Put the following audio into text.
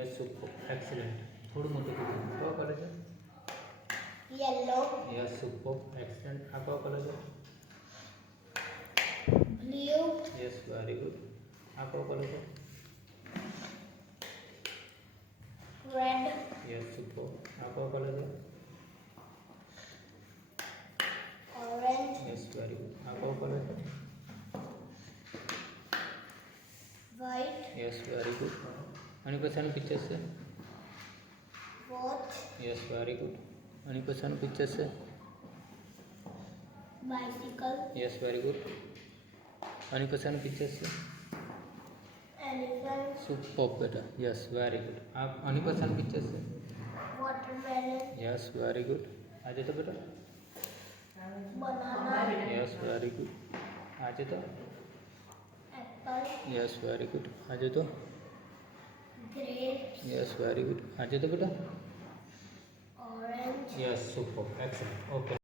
Yes super excellent. થોડું મોટું કીધું. કયો કલર છે? yellow, yes super excellent. આ કયો કલર છે? blue, yes very good. આ કયો કલર છે? red, yes super. આ કયો કલર છે? orange, yes very good. આ કયો કલર છે? white, yes very good. આની પછાડીનું પિક્ચર છે? watch, yes very good. આની પછાડીનું પિક્ચર છે? bicycle, yes very good. આની પછાડીનું પિક્ચર છે? elephant, સુપર બેટા. Yes very good. આની પછાડીનું પિક્ચર છે? watermelon, yes very good. આજે તો બેટા banana, યસ વેરી ગુડ. આજે તો apple, યસ વેરી ગુડ. આજે તો grapes, યસ વેરી ગુડ. આજે તો બેટા orange. Yes super excellent. Okay.